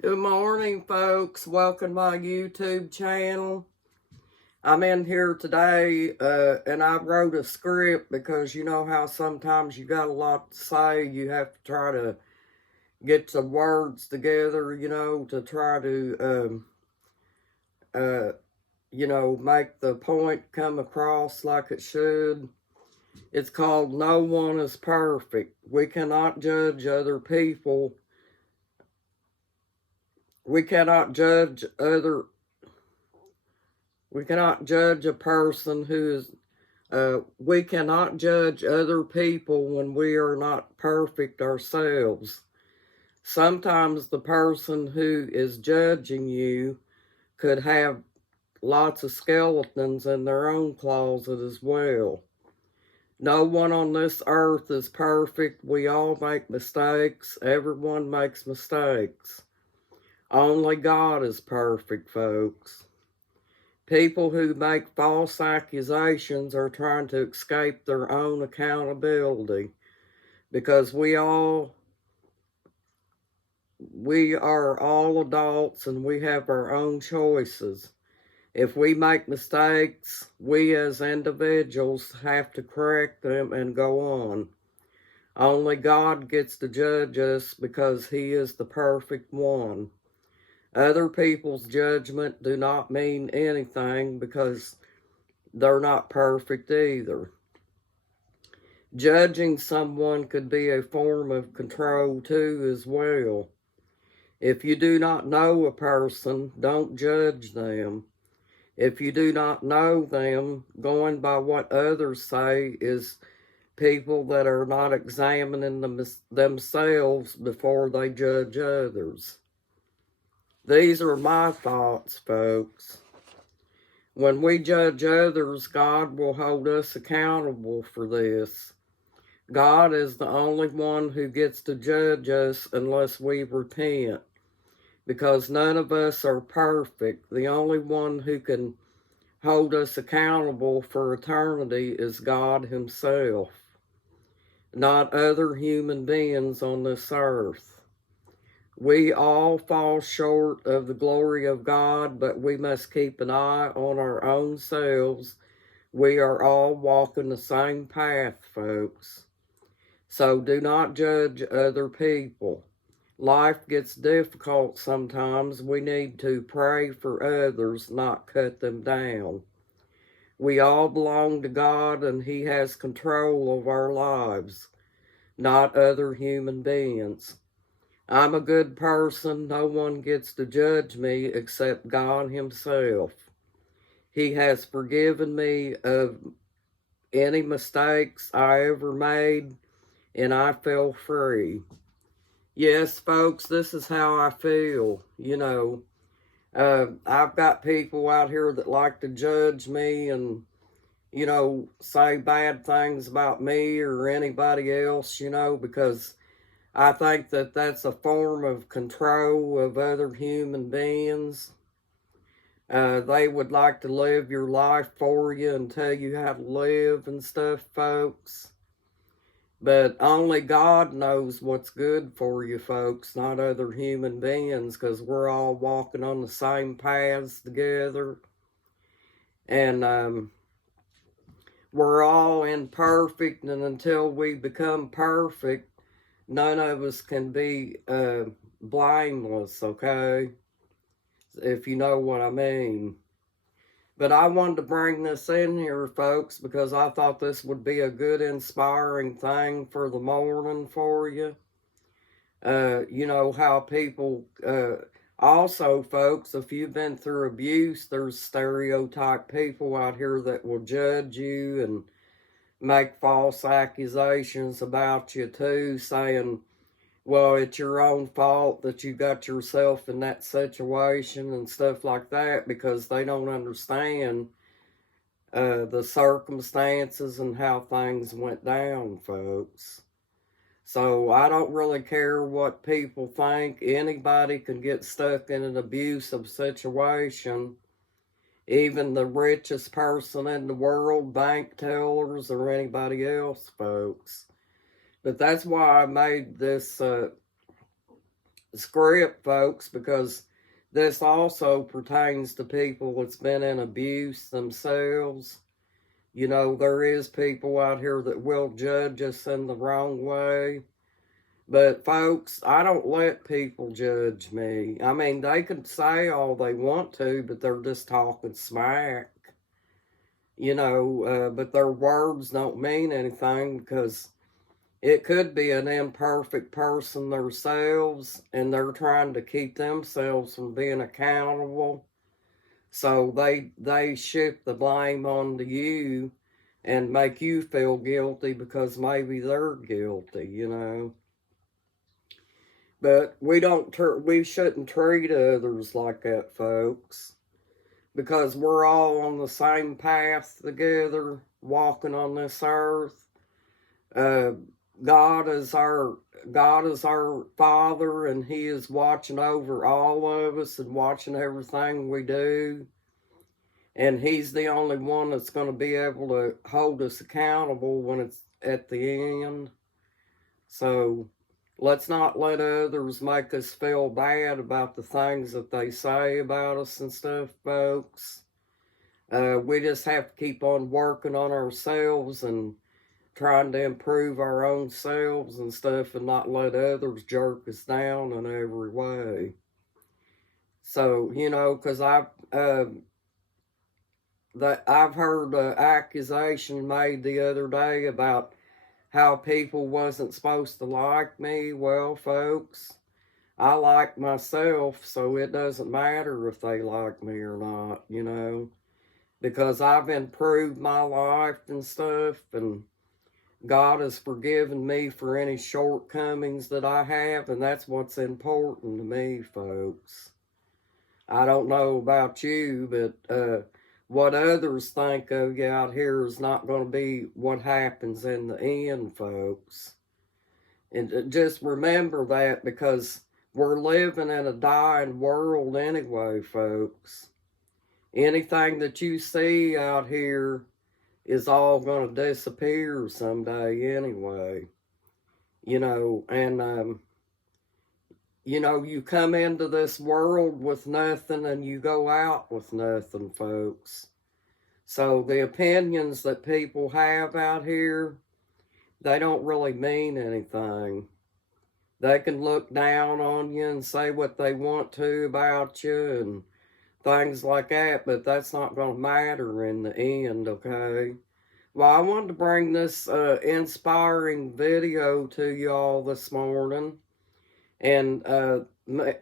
Good morning, folks. Welcome to my YouTube channel. I'm in here today, and I wrote a script because you know how sometimes you got a lot to say. You have to try to get the words together, to try to, make the point come across like it should. It's called No One is Perfect. We cannot judge other people. We cannot judge other We cannot judge a person we cannot judge other people when we are not perfect ourselves. Sometimes the person who is judging you could have lots of skeletons in their own closet as well. No one on this earth is perfect. We all make mistakes. Everyone makes mistakes. Only God is perfect, folks. People who make false accusations are trying to escape their own accountability because we are all adults and we have our own choices. If we make mistakes, we as individuals have to correct them and go on. Only God gets to judge us because He is the perfect one. Other people's judgment do not mean anything because they're not perfect either. Judging someone could be a form of control too as well. If you do not know a person, don't judge them. If you do not know them, going by what others say is people that are not examining themselves before they judge others. These are my thoughts, folks. When we judge others, God will hold us accountable for this. God is the only one who gets to judge us unless we repent, because none of us are perfect. The only one who can hold us accountable for eternity is God Himself, not other human beings on this earth. We all fall short of the glory of God, but we must keep an eye on our own selves. We are all walking the same path, folks. So do not judge other people. Life gets difficult sometimes. We need to pray for others, not cut them down. We all belong to God and He has control of our lives, not other human beings. I'm a good person. No one gets to judge me except God Himself. He has forgiven me of any mistakes I ever made, and I feel free. Yes, folks, this is how I feel. I've got people out here that like to judge me and, say bad things about me or anybody else, because I think that that's a form of control of other human beings. They would like to live your life for you and tell you how to live and stuff, folks. But only God knows what's good for you, folks, not other human beings, because we're all walking on the same paths together. And we're all imperfect, and until we become perfect, none of us can be blameless, okay? If you know what I mean. But I wanted to bring this in here, folks, because I thought this would be a good, inspiring thing for the morning for you. You know how people, also, folks, if you've been through abuse, there's stereotype people out here that will judge you and make false accusations about you too, saying, well, it's your own fault that you got yourself in that situation and stuff like that, because they don't understand the circumstances and how things went down, folks. So I don't really care what people think. Anybody can get stuck in an abusive situation. Even the richest person in the world, bank tellers, or anybody else, folks. But that's why I made this script, folks, because this also pertains to people that's been in abuse themselves. You know, there is people out here that will judge us in the wrong way. But folks, I don't let people judge me. I mean, they can say all they want to, but they're just talking smack. You know, but their words don't mean anything because it could be an imperfect person themselves and they're trying to keep themselves from being accountable. So they shift the blame onto you and make you feel guilty because maybe they're guilty, you know. But we shouldn't treat others like that, folks, because we're all on the same path together, walking on this earth. God is our Father, and He is watching over all of us and watching everything we do. And He's the only one that's going to be able to hold us accountable when it's at the end. So let's not let others make us feel bad about the things that they say about us and stuff, folks. We just have to keep on working on ourselves and trying to improve our own selves and stuff and not let others jerk us down in every way. So, you know, because I've heard an accusation made the other day about how people wasn't supposed to like me. Well, folks, I like myself, so it doesn't matter if they like me or not, you know, because I've improved my life and stuff, and God has forgiven me for any shortcomings that I have, and that's what's important to me, folks. I don't know about you, but what others think of you out here is not going to be what happens in the end, folks. And just remember that, because we're living in a dying world anyway, folks. Anything that you see out here is all going to disappear someday anyway. You know, and, you know, you come into this world with nothing and you go out with nothing, folks. So the opinions that people have out here, they don't really mean anything. They can look down on you and say what they want to about you and things like that, but that's not going to matter in the end, okay? Well, I wanted to bring this inspiring video to y'all this morning. And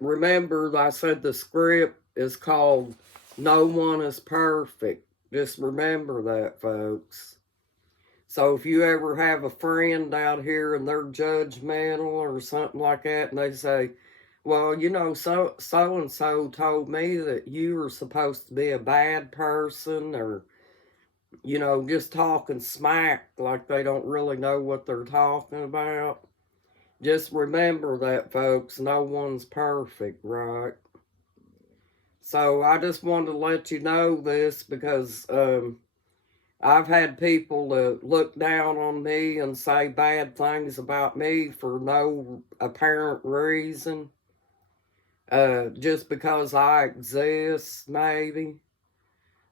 remember, I said the script is called No One is Perfect. Just remember that, folks. So if you ever have a friend out here and they're judgmental or something like that, and they say, well, you know, so-and-so told me that you were supposed to be a bad person, or, you know, just talking smack like they don't really know what they're talking about. Just remember that, folks. No one's perfect, right? So I just wanted to let you know this because I've had people look down on me and say bad things about me for no apparent reason. Just because I exist, maybe.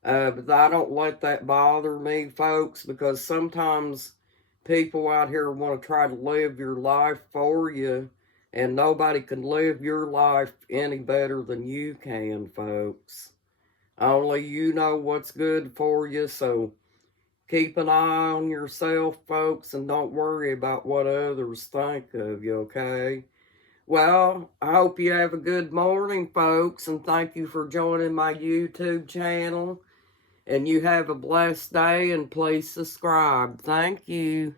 But I don't let that bother me, folks, because sometimes people out here want to try to live your life for you, and nobody can live your life any better than you can, folks. Only you know what's good for you, so keep an eye on yourself, folks, and don't worry about what others think of you, okay? Well, I hope you have a good morning, folks, and thank you for joining my YouTube channel. And you have a blessed day, and please subscribe. Thank you.